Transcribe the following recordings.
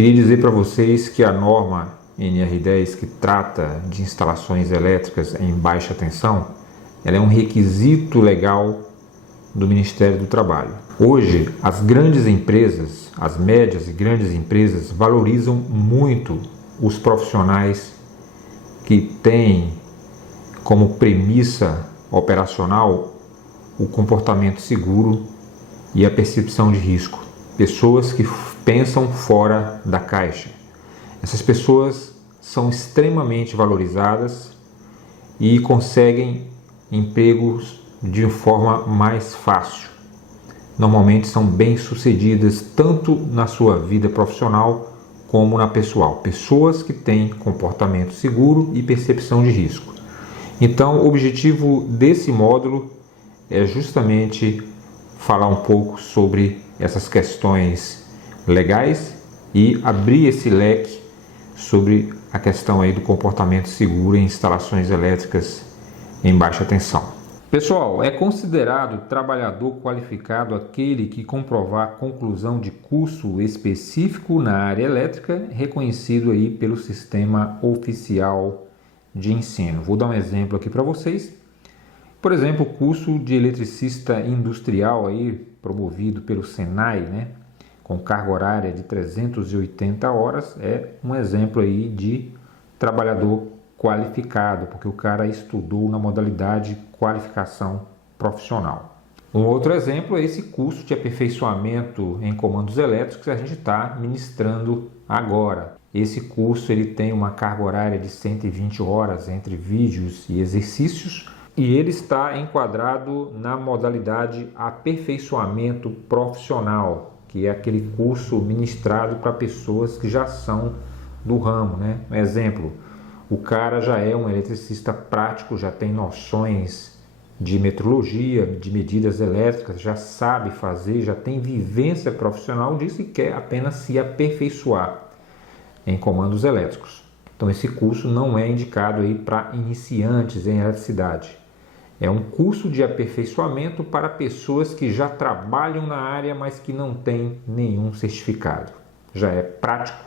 queria dizer para vocês que a norma NR10, que trata de instalações elétricas em baixa tensão, ela é um requisito legal do Ministério do Trabalho. Hoje, as grandes empresas, as médias e grandes empresas, valorizam muito os profissionais que têm como premissa operacional o comportamento seguro e a percepção de risco. Pessoas que pensam fora da caixa. Essas pessoas são extremamente valorizadas e conseguem empregos de forma mais fácil. Normalmente são bem-sucedidas tanto na sua vida profissional como na pessoal. Pessoas que têm comportamento seguro e percepção de risco. Então, o objetivo desse módulo é justamente falar um pouco sobre essas questões legais e abrir esse leque sobre a questão aí do comportamento seguro em instalações elétricas em baixa tensão. Pessoal, é considerado trabalhador qualificado aquele que comprovar conclusão de curso específico na área elétrica, reconhecido aí pelo Sistema Oficial de Ensino. Vou dar um exemplo aqui para vocês. Por exemplo, o curso de eletricista industrial aí, promovido pelo Senai, né, com carga horária de 380 horas, é um exemplo aí de trabalhador qualificado, porque o cara estudou na modalidade qualificação profissional. Um outro exemplo é esse curso de aperfeiçoamento em comandos elétricos que a gente está ministrando agora. Esse curso ele tem uma carga horária de 120 horas entre vídeos e exercícios e ele está enquadrado na modalidade aperfeiçoamento profissional, que é aquele curso ministrado para pessoas que já são do ramo, né? Um exemplo, o cara já é um eletricista prático, já tem noções de metrologia, de medidas elétricas, já sabe fazer, já tem vivência profissional disso e quer apenas se aperfeiçoar em comandos elétricos. Então esse curso não é indicado aí para iniciantes em eletricidade. É um curso de aperfeiçoamento para pessoas que já trabalham na área, mas que não têm nenhum certificado. Já é prático,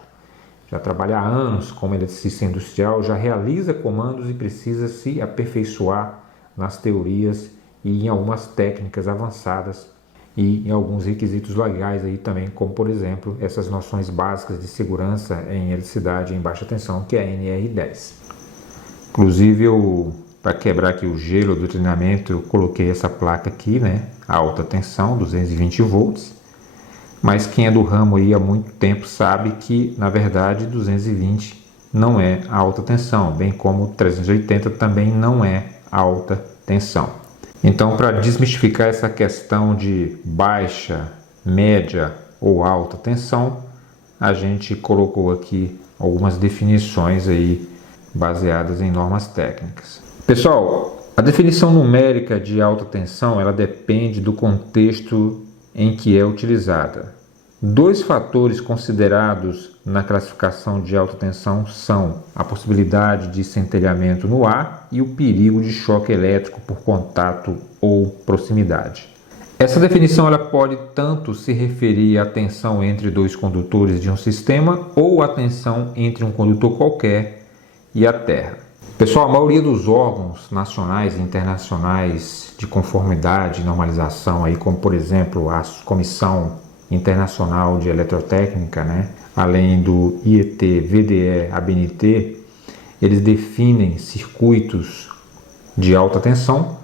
já trabalha há anos como eletricista industrial, já realiza comandos e precisa se aperfeiçoar nas teorias e em algumas técnicas avançadas e em alguns requisitos legais aí também, como por exemplo essas noções básicas de segurança em eletricidade em baixa tensão, que é a NR10. Inclusive, para quebrar aqui o gelo do treinamento, eu coloquei essa placa aqui, né, alta tensão, 220 volts. Mas quem é do ramo aí há muito tempo sabe que, na verdade, 220 não é alta tensão, bem como 380 também não é alta tensão. Então, para desmistificar essa questão de baixa, média ou alta tensão, a gente colocou aqui algumas definições aí baseadas em normas técnicas. Pessoal, a definição numérica de alta tensão, ela depende do contexto em que é utilizada. Dois fatores considerados na classificação de alta tensão são a possibilidade de centelhamento no ar e o perigo de choque elétrico por contato ou proximidade. Essa definição ela pode tanto se referir à tensão entre dois condutores de um sistema ou à tensão entre um condutor qualquer e a terra. Pessoal, a maioria dos órgãos nacionais e internacionais de conformidade e normalização, aí, como por exemplo a Comissão Internacional de Eletrotécnica, né, além do IET, VDE, ABNT, eles definem circuitos de alta tensão,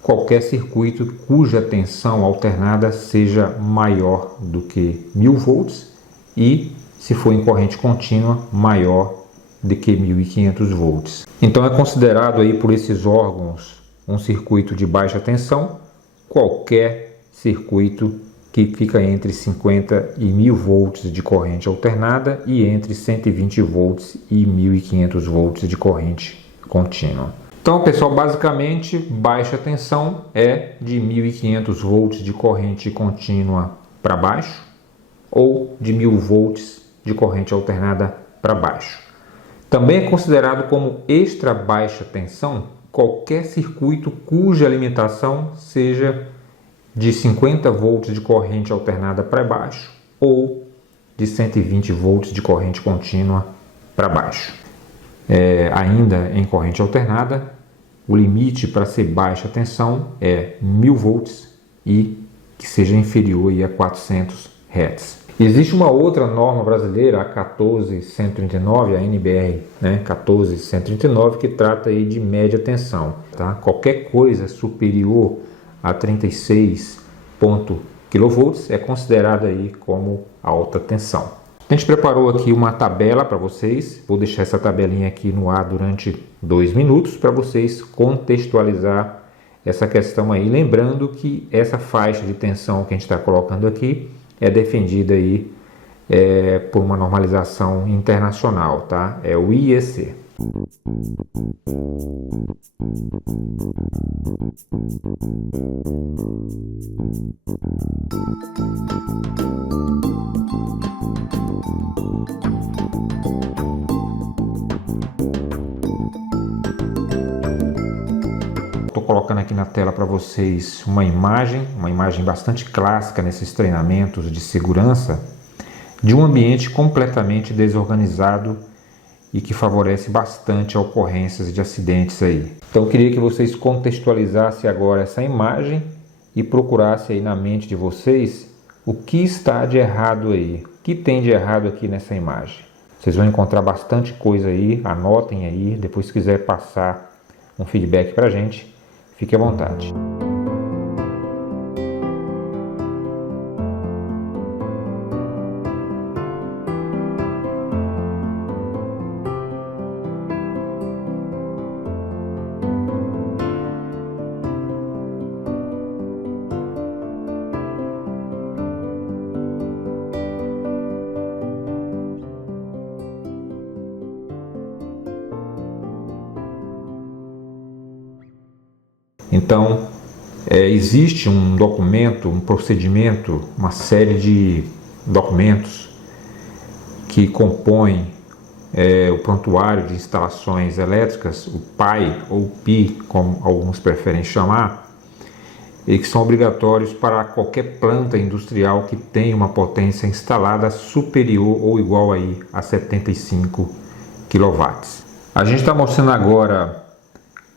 qualquer circuito cuja tensão alternada seja maior do que 1000 volts e, se for em corrente contínua, maior do que 1500 volts. Então é considerado aí por esses órgãos um circuito de baixa tensão qualquer circuito que fica entre 50 e 1000 volts de corrente alternada e entre 120 volts e 1500 volts de corrente contínua. Então, pessoal, basicamente, baixa tensão é de 1500 volts de corrente contínua para baixo ou de 1000 volts de corrente alternada para baixo. Também é considerado como extra baixa tensão qualquer circuito cuja alimentação seja de 50 volts de corrente alternada para baixo ou de 120 volts de corrente contínua para baixo. Ainda em corrente alternada, o limite para ser baixa tensão é 1000 volts e que seja inferior a 400 Hz. Existe uma outra norma brasileira, a 14139, a NBR, 14139, que trata aí de média tensão. Tá? Qualquer coisa superior a 36 kV é considerada aí como alta tensão. A gente preparou aqui uma tabela para vocês, vou deixar essa tabelinha aqui no ar durante 2 minutos para vocês contextualizar essa questão aí, lembrando que essa faixa de tensão que a gente está colocando aqui é defendida aí por uma normalização internacional, tá? É o IEC. Estou colocando aqui na tela para vocês uma imagem bastante clássica nesses treinamentos de segurança de um ambiente completamente desorganizado e que favorece bastante a ocorrências de acidentes aí. Então eu queria que vocês contextualizassem agora essa imagem e procurassem aí na mente de vocês o que está de errado aí, o que tem de errado aqui nessa imagem. Vocês vão encontrar bastante coisa aí, anotem aí, depois se quiser passar um feedback para a gente, fique à vontade. Então, existe um documento, um procedimento, uma série de documentos que compõem o prontuário de instalações elétricas, o PAI ou PI, como alguns preferem chamar, e que são obrigatórios para qualquer planta industrial que tenha uma potência instalada superior ou igual aí a 75 kW. A gente está mostrando agora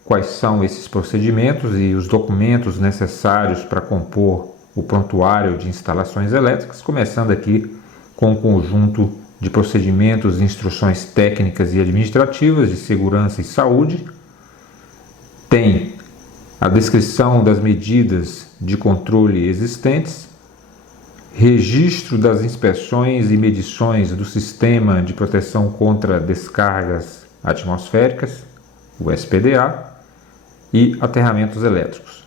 quais são esses procedimentos e os documentos necessários para compor o prontuário de instalações elétricas, começando aqui com um conjunto de procedimentos e instruções técnicas e administrativas de segurança e saúde. Tem a descrição das medidas de controle existentes, registro das inspeções e medições do Sistema de Proteção contra Descargas Atmosféricas, o SPDA, e aterramentos elétricos.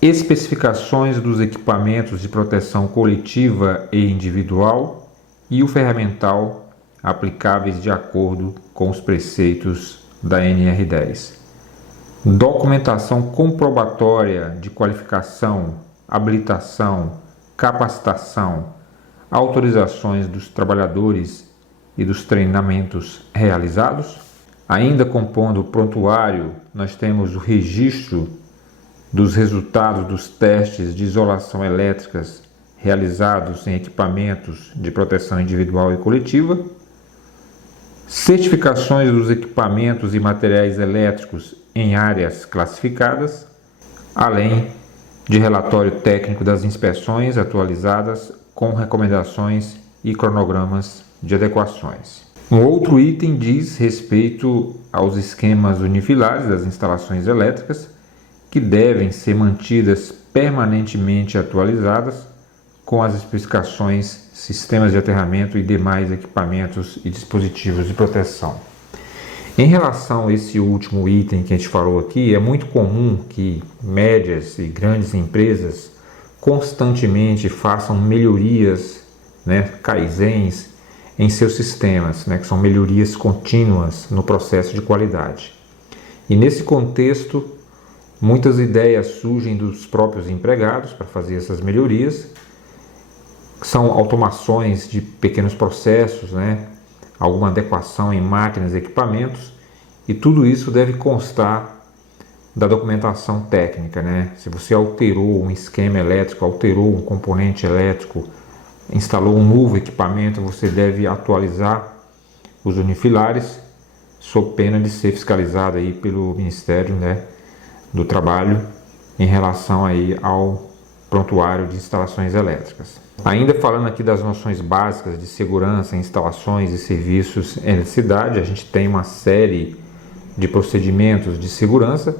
Especificações dos equipamentos de proteção coletiva e individual e o ferramental aplicáveis de acordo com os preceitos da NR10. Documentação comprobatória de qualificação, habilitação, capacitação, autorizações dos trabalhadores e dos treinamentos realizados. Ainda compondo o prontuário, nós temos o registro dos resultados dos testes de isolação elétricas realizados em equipamentos de proteção individual e coletiva, certificações dos equipamentos e materiais elétricos em áreas classificadas, além de relatório técnico das inspeções atualizadas com recomendações e cronogramas de adequações. Um outro item diz respeito aos esquemas unifilares das instalações elétricas, que devem ser mantidas permanentemente atualizadas com as especificações, sistemas de aterramento e demais equipamentos e dispositivos de proteção. Em relação a esse último item que a gente falou aqui, é muito comum que médias e grandes empresas constantemente façam melhorias, kaizens, em seus sistemas, que são melhorias contínuas no processo de qualidade. E nesse contexto, muitas ideias surgem dos próprios empregados para fazer essas melhorias, são automações de pequenos processos, alguma adequação em máquinas e equipamentos, e tudo isso deve constar da documentação técnica. Se você alterou um esquema elétrico, alterou um componente elétrico, instalou um novo equipamento, você deve atualizar os unifilares, sob pena de ser fiscalizado aí pelo Ministério, né, do Trabalho em relação aí ao prontuário de instalações elétricas. Ainda falando aqui das noções básicas de segurança em instalações e serviços em eletricidade, a gente tem uma série de procedimentos de segurança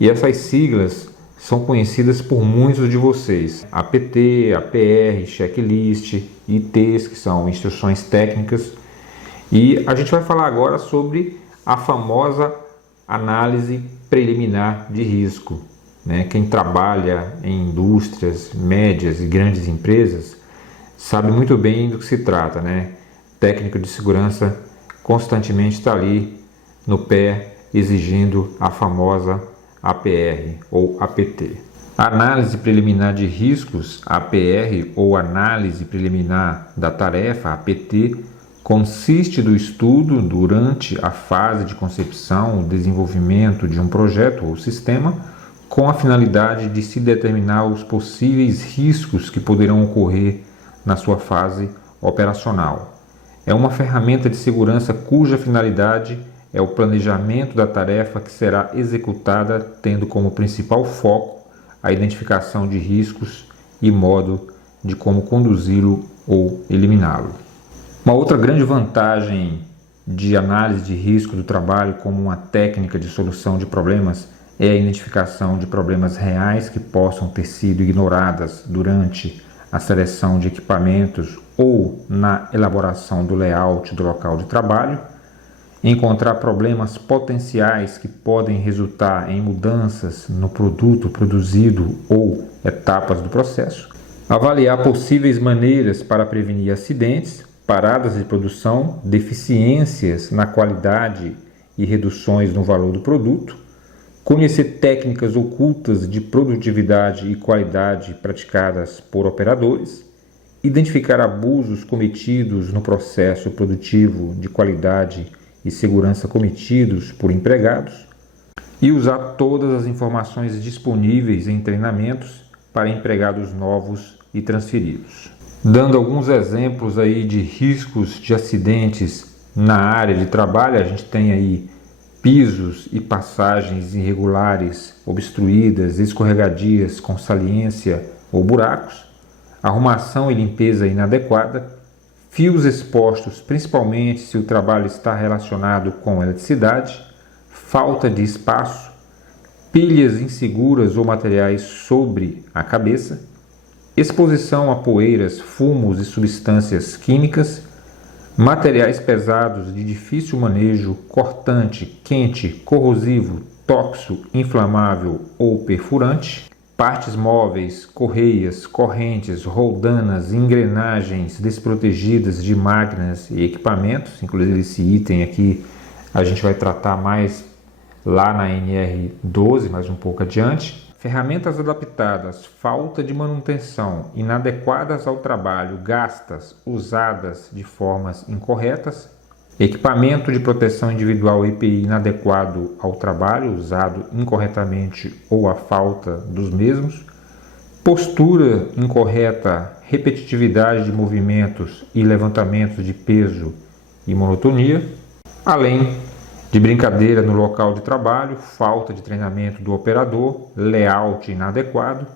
e essas siglas são conhecidas por muitos de vocês: APT, APR, checklist, ITs, que são instruções técnicas. E a gente vai falar agora sobre a famosa análise preliminar de risco, né? Quem trabalha em indústrias médias e grandes empresas sabe muito bem do que se trata, né? Técnico de segurança constantemente está ali no pé exigindo a famosa APR ou APT. A análise preliminar de riscos, APR, ou análise preliminar da tarefa, APT, consiste do estudo durante a fase de concepção ou desenvolvimento de um projeto ou sistema, com a finalidade de se determinar os possíveis riscos que poderão ocorrer na sua fase operacional. É uma ferramenta de segurança cuja finalidade é o planejamento da tarefa que será executada, tendo como principal foco a identificação de riscos e modo de como conduzi-lo ou eliminá-lo. Uma outra grande vantagem de análise de risco do trabalho como uma técnica de solução de problemas é a identificação de problemas reais que possam ter sido ignoradas durante a seleção de equipamentos ou na elaboração do layout do local de trabalho, encontrar problemas potenciais que podem resultar em mudanças no produto produzido ou etapas do processo, avaliar possíveis maneiras para prevenir acidentes, paradas de produção, deficiências na qualidade e reduções no valor do produto, conhecer técnicas ocultas de produtividade e qualidade praticadas por operadores, identificar abusos cometidos no processo produtivo de qualidade e segurança cometidos por empregados e usar todas as informações disponíveis em treinamentos para empregados novos e transferidos. Dando alguns exemplos aí de riscos de acidentes na área de trabalho, a gente tem aí pisos e passagens irregulares, obstruídas, escorregadias com saliência ou buracos, arrumação e limpeza inadequada, fios expostos, principalmente se o trabalho está relacionado com eletricidade, falta de espaço, pilhas inseguras ou materiais sobre a cabeça, exposição a poeiras, fumos e substâncias químicas, materiais pesados de difícil manejo, cortante, quente, corrosivo, tóxico, inflamável ou perfurante, partes móveis, correias, correntes, roldanas, engrenagens desprotegidas de máquinas e equipamentos. Inclusive esse item aqui a gente vai tratar mais lá na NR12, mais um pouco adiante. Ferramentas adaptadas, falta de manutenção, inadequadas ao trabalho, gastas, usadas de formas incorretas, equipamento de proteção individual EPI inadequado ao trabalho, usado incorretamente ou a falta dos mesmos, postura incorreta, repetitividade de movimentos e levantamentos de peso e monotonia, além de brincadeira no local de trabalho, falta de treinamento do operador, layout inadequado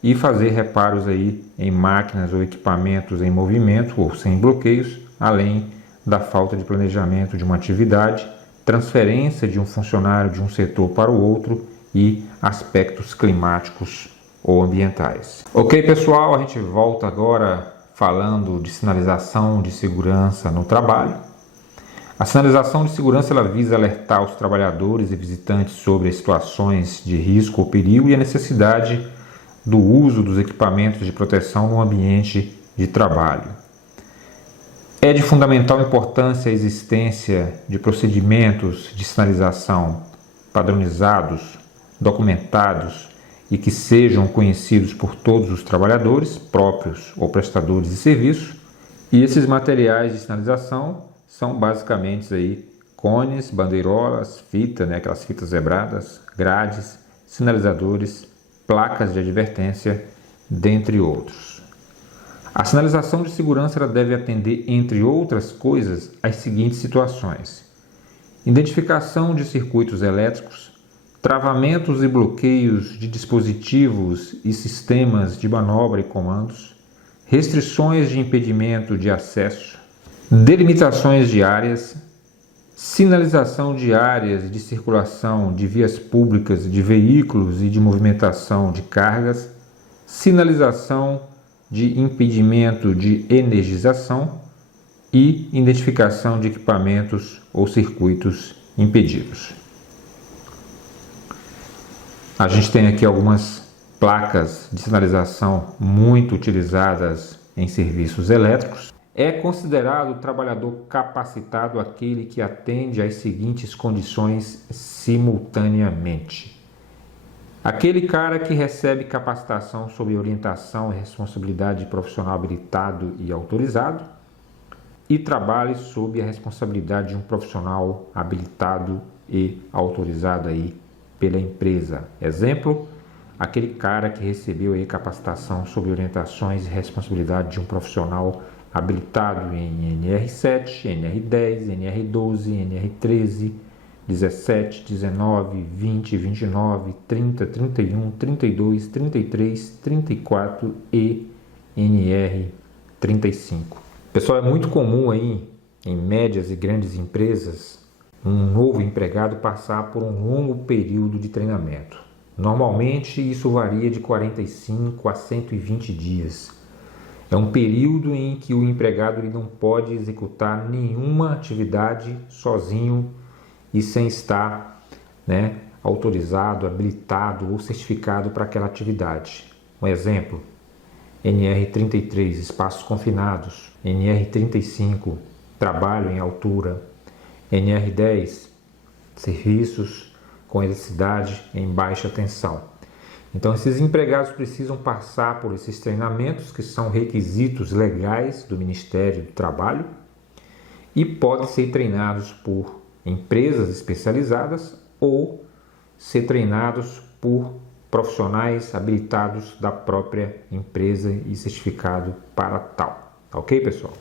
e fazer reparos aí em máquinas ou equipamentos em movimento ou sem bloqueios, além da falta de planejamento de uma atividade, transferência de um funcionário de um setor para o outro e aspectos climáticos ou ambientais. Ok, pessoal, a gente volta agora falando de sinalização de segurança no trabalho. A sinalização de segurança ela visa alertar os trabalhadores e visitantes sobre as situações de risco ou perigo e a necessidade do uso dos equipamentos de proteção no ambiente de trabalho. É de fundamental importância a existência de procedimentos de sinalização padronizados, documentados e que sejam conhecidos por todos os trabalhadores, próprios ou prestadores de serviço. E esses materiais de sinalização são basicamente aí cones, bandeirolas, fita, aquelas fitas zebradas, grades, sinalizadores, placas de advertência, dentre outros. A sinalização de segurança ela deve atender, entre outras coisas, às seguintes situações: identificação de circuitos elétricos, travamentos e bloqueios de dispositivos e sistemas de manobra e comandos, restrições de impedimento de acesso, delimitações de áreas, sinalização de áreas de circulação de vias públicas de veículos e de movimentação de cargas, sinalização de impedimento de energização e identificação de equipamentos ou circuitos impedidos. A gente tem aqui algumas placas de sinalização muito utilizadas em serviços elétricos. É considerado trabalhador capacitado aquele que atende às seguintes condições simultaneamente: aquele cara que recebe capacitação sob orientação e responsabilidade de profissional habilitado e autorizado e trabalhe sob a responsabilidade de um profissional habilitado e autorizado aí pela empresa. Exemplo, aquele cara que recebeu aí capacitação sob orientações e responsabilidade de um profissional habilitado em NR7, NR10, NR12, NR13, 17, 19, 20, 29, 30, 31, 32, 33, 34 e NR35. Pessoal, é muito comum aí em médias e grandes empresas um novo empregado passar por um longo período de treinamento. Normalmente isso varia de 45 a 120 dias. É um período em que o empregado ele não pode executar nenhuma atividade sozinho e sem estar, autorizado, habilitado ou certificado para aquela atividade. Um exemplo: NR33, espaços confinados; NR35, trabalho em altura; NR10, serviços com eletricidade em baixa tensão. Então, esses empregados precisam passar por esses treinamentos, que são requisitos legais do Ministério do Trabalho, e podem ser treinados por empresas especializadas ou ser treinados por profissionais habilitados da própria empresa e certificado para tal. Ok, pessoal?